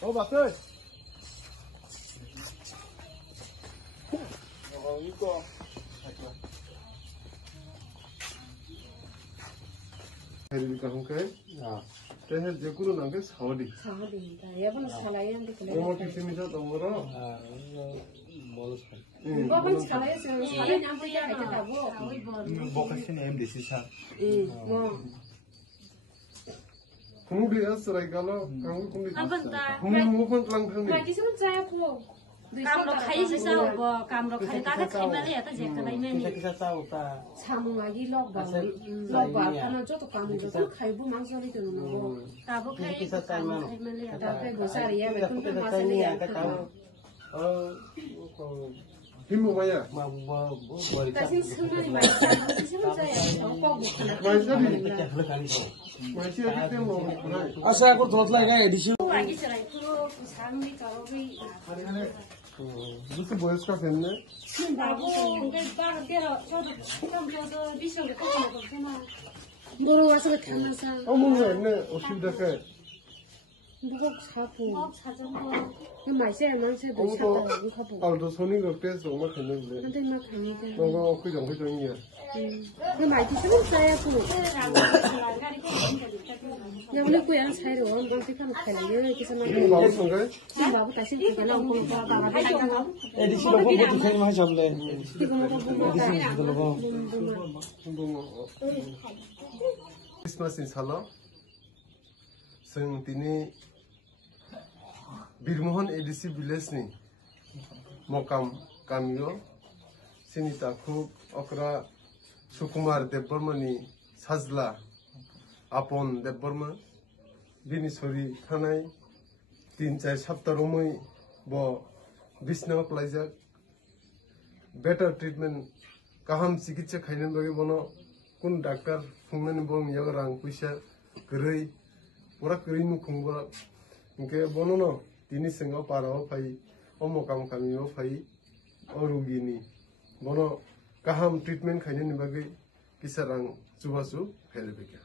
Ô bà ơi. 이거. 그러니까 한게 야. 대해 제구로 나게 사월이. 사월입니다. 예번 살아야한테 그래. 뭐 기심이죠, 너무로. 아, 뭐 이번 살아야서 살아 냥부야 하겠다고. 뭐 같은 엠 되시사. 뭐 공부야 쓰라이가로 강국 공부. 아번다. 공부 lang thang Mà cái số cha cô Camro khai gì sao bò camro khai ta khai mà lấy ta dẹp cái này nè Kita tahu ta. Sama lagi log ba karena jo to kamu jo to khai bu mang sori to no ta bố khai khai mà lấy ta pe go sari ya be kun ma Kita sari ni ya kita tahu. 힘을 봐야. Mau ta sin sungani ma ta sin cha ya to ko bu kana 마시아 때 뭐. Asa ko thot lai ga edisi. lagi serai puro sambi karo ri 무슨 보였을까 됐네. babu ngai ba dia 저도 좀 저도 비서를 꼭 먹고 되나 너로 와서 kana sa 어머니 했네. 어시다게. 누가 사고 사전 거 그 마시아 망세 도 어머도 사다 이거 보 알도 손이 그때서 엄마 했는데. 근데 나 강이데 너가 그 정도이야. 그 마이티 쓰는 자야 고 가리 거 ya boleh ku yang saya orang bang kan kaya kita nak 이거 바로 선가요? si babu tak sih kita nak ngomong apa apa aja Edisi lo ko buti khay ma jamle. kita nak ngomong apa 크리스마스 인사로 승티니 비르모헌 에디시 빌레스니 모감 까미요 시니타쿠 어크라 수쿠마르 데버머니 사즐라 아폰 데버머 비니소리 타나이 3-4 सप्ताहमै ब बिस्ना प्लाइजा better treatment गाहाम चिकित्सा खाइने बगे बनो कुन डाक्टर फुंगने बम यग रां पैसा गरै पुरा गरै नु खुंबा इनके बनो न तिनी सिंगाव पाराव फाइ अमो काम कामियो फाइ अरुगिनी बनो गाहाम ट्रिटमेन्ट खाइने बगे किसा रां जुबासु फेले बेका